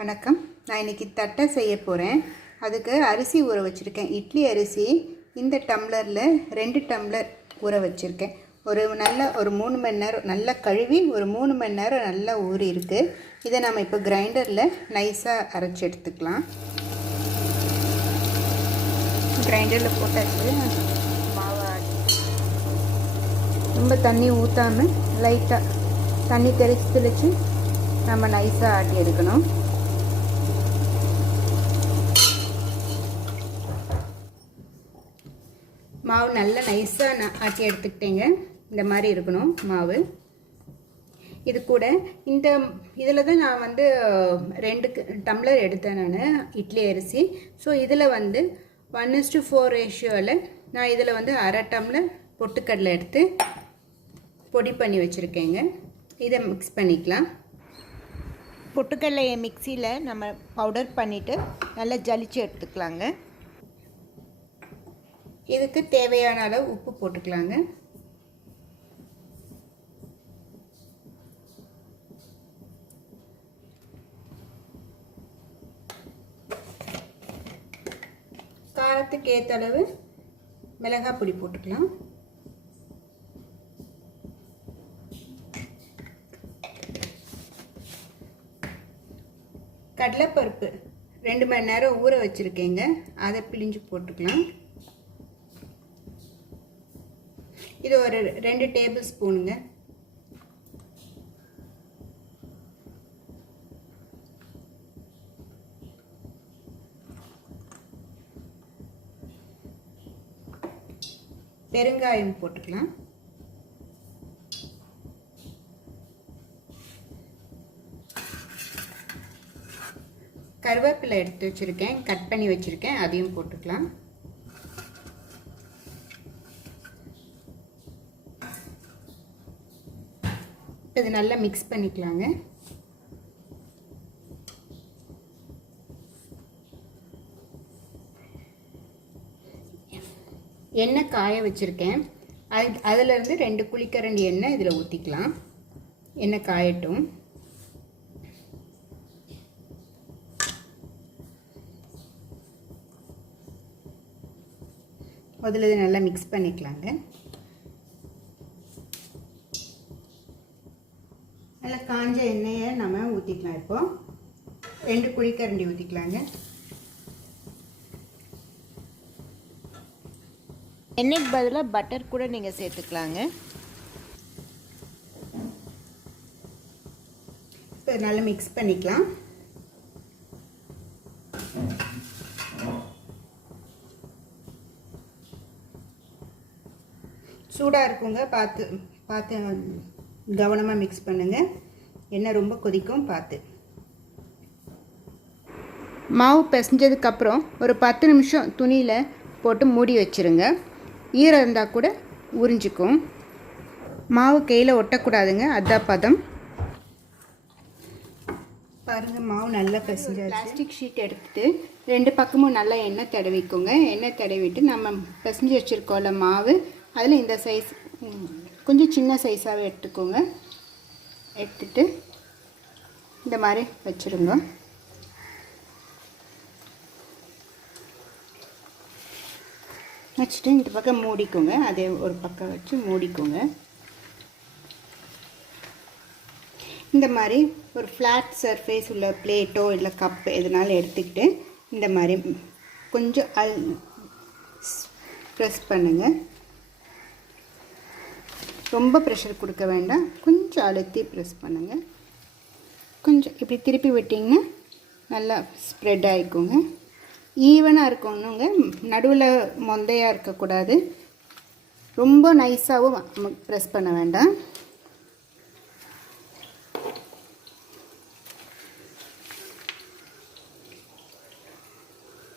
வணக்கம். நான் இன்றைக்கி தட்டை செய்ய போகிறேன். அதுக்கு அரிசி ஊற வச்சுருக்கேன். இட்லி அரிசி இந்த டம்ளரில் 2 டம்ளர் ஊற வச்சுருக்கேன். ஒரு 3 மணி நேரம் நல்லா கழுவி ஒரு 3 மணி நேரம் நல்லா ஊறி இருக்குது. இதை நம்ம இப்போ கிரைண்டரில் நைஸாக அரைச்சி எடுத்துக்கலாம். கிரைண்டரில் போட்டாச்சு. மாவை ரொம்ப தண்ணி ஊற்றாமல் லைட்டாக தண்ணி தெளித்து நம்ம நைஸாக ஆட்டி எடுக்கணும். மாவு நல்லா நைஸாக நான் ஆட்டி எடுத்துக்கிட்டேங்க. இந்த மாதிரி இருக்கணும் மாவு. இது கூட இதில் தான் நான் 2 டம்ளர் எடுத்தேன் நான் இட்லி அரிசி. ஸோ இதில் 1:4 ரேஷியோவில் நான் இதில் அரை டம்ளர் பொட்டுக்கடலை எடுத்து பொடி பண்ணி வச்சுருக்கேங்க. இதை மிக்ஸ் பண்ணிக்கலாம். பொட்டுக்கடலையை மிக்சியில் நம்ம பவுடர் பண்ணிவிட்டு நல்லா ஜலிச்சு எடுத்துக்கலாங்க. இதுக்கு தேவையான அளவு உப்பு போட்டுக்கலாங்க. காரத்துக்கு ஏற்ற அளவு மிளகாய் பொடி போட்டுக்கலாம். கடலைப்பருப்பு 2 மணி நேரம் ஊற வச்சுருக்கேங்க. அதை பிழிஞ்சு போட்டுக்கலாம். இது ஒரு 2 டேபிள் ஸ்பூனுங்க. பெருங்காயம் போட்டுக்கலாம். கருவேப்பிலை எடுத்து வச்சுருக்கேன், கட் பண்ணி வச்சுருக்கேன், அதையும் போட்டுக்கலாம். இது நல்லா மிக்ஸ் பண்ணிக்கலாங்க. எண்ணெய் காய வச்சுருக்கேன். அதிலிருந்து 2 குழிக்கரண்டி எண்ணெய் இதில் ஊற்றிக்கலாம். எண்ணெய் காயட்டும். முதல்ல இது நல்லா மிக்ஸ் பண்ணிக்கலாங்க. நல்லா காஞ்ச எண்ணெயை நம்ம ஊற்றிக்கலாம். இப்போது 2 குழிக்கரண்டி ஊற்றிக்கலாங்க. எண்ணெய்க்கு பதிலாக பட்டர் கூட நீங்கள் சேர்த்துக்கலாங்க. இப்போ நல்லா மிக்ஸ் பண்ணிக்கலாம். சூடாக இருக்குங்க, பார்த்து கவனமாக மிக்ஸ் பண்ணுங்கள். எண்ணெய் ரொம்ப கொதிக்கும், பார்த்து. மாவு பிசைஞ்சதுக்கப்புறம் ஒரு 10 நிமிஷம் துணியில் போட்டு மூடி வச்சுருங்க. ஈரம் இருந்தால் கூட உறிஞ்சிக்கும். மாவு கையில் ஒட்டக்கூடாதுங்க, அதான் பதம். பாருங்கள், மாவு நல்லா பிசைஞ்சாச்சு. பிளாஸ்டிக் ஷீட் எடுத்துகிட்டு 2 பக்கமும் நல்லா எண்ணெய் தடவிக்குங்க. எண்ணெய் தடவிட்டு நம்ம பிசைஞ்சு வச்சுருக்கோம்ல மாவு, அதில் இந்த சைஸ் கொஞ்சம் சின்ன சைஸாகவே எடுத்துக்கோங்க. எடுத்துட்டு இந்த மாதிரி வச்சுருங்க. வச்சுட்டு இந்த பக்கம் மூடிக்கோங்க. அதே ஒரு பக்கம் வச்சு மூடிக்கோங்க. இந்த மாதிரி ஒரு ஃப்ளாட் சர்ஃபேஸ் உள்ள பிளேட்டோ இல்லை கப்பு எதுனாலும் எடுத்துக்கிட்டு இந்த மாதிரி கொஞ்சம் ப்ரெஸ் பண்ணுங்கள். ரொம்ப ப்ரெஷர் கொடுக்க வேண்டாம், கொஞ்சம் அழுத்தி ப்ரெஸ் பண்ணுங்கள். கொஞ்சம் இப்படி திருப்பி விட்டிங்கன்னா நல்லா ஸ்ப்ரெட் ஆகிக்குங்க. ஈவனாக இருக்கணுங்க, நடுவில் மொந்தையாக இருக்கக்கூடாது. ரொம்ப நைஸாகவும் ப்ரெஸ் பண்ண வேண்டாம்.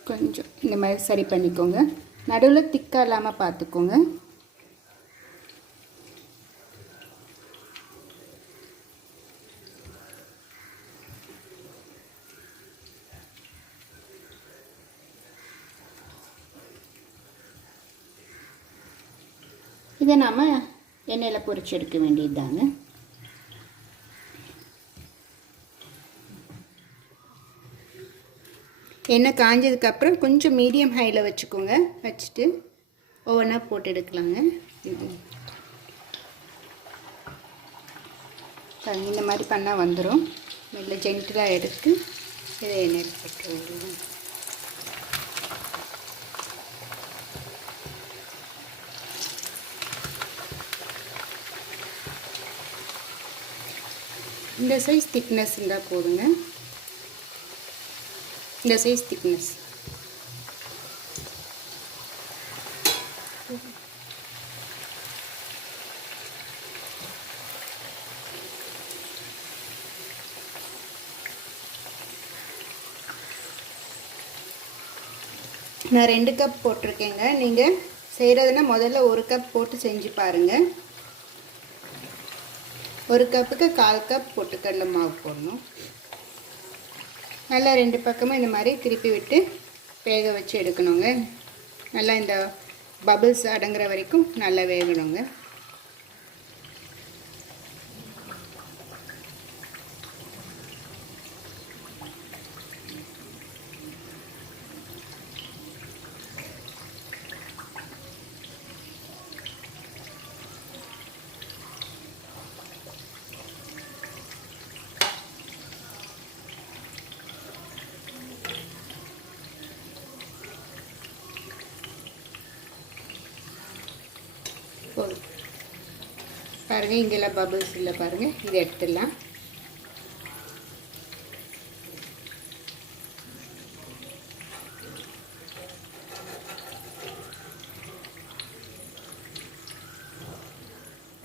கொஞ்சம் இந்த மாதிரி சரி பண்ணிக்கோங்க. நடுவில் திக்காக இல்லாமல் பார்த்துக்கோங்க. இதை நாம் எண்ணெயில் பொரிச்சு எடுக்க வேண்டியது தாங்க. எண்ணெய் காஞ்சதுக்கப்புறம் கொஞ்சம் மீடியம் ஹையில் வச்சுக்கோங்க. வச்சுட்டு ஒவ்வொன்றா போட்டு எடுக்கலாங்க. இந்த மாதிரி பண்ணால் வந்துடும். மெல்ல ஜென்டிலாக எடுத்து இதை எண்ணெய் போட்டு இந்த சைஸ் திக்னஸ் இருந்தால் போதுங்க. இந்த சைஸ் திக்னஸ். நான் 2 கப் போட்டிருக்கேங்க. நீங்கள் செய்கிறதுனா முதல்ல 1 கப் போட்டு செஞ்சு பாருங்கள். 1 கப்புக்கு 1/4 கப் பொட்டுக்கடலை மாவு போடணும். நல்லா 2 பக்கமும் இந்த மாதிரி திருப்பி விட்டு வேக வச்சு எடுக்கணுங்க. நல்லா இந்த பபிள்ஸ் அடங்குற வரைக்கும் நல்லா வேகணுங்க. போதும் பாருங்கள், இங்கெல்லாம் பபிள்ஸ் இல்லை பாருங்கள். இதை எடுத்துடலாம்.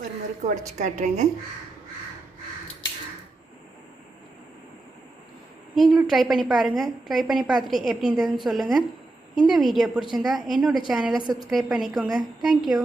ஒரு முறுக்கு உடச்சி காட்டுறேங்க. நீங்களும் ட்ரை பண்ணி பாருங்கள். ட்ரை பண்ணி பார்த்துட்டு எப்படி இருந்ததுன்னு சொல்லுங்கள். இந்த வீடியோ பிடிச்சிருந்தா என்னோடய சேனலை சப்ஸ்கிரைப் பண்ணிக்கோங்க. தேங்க்யூ.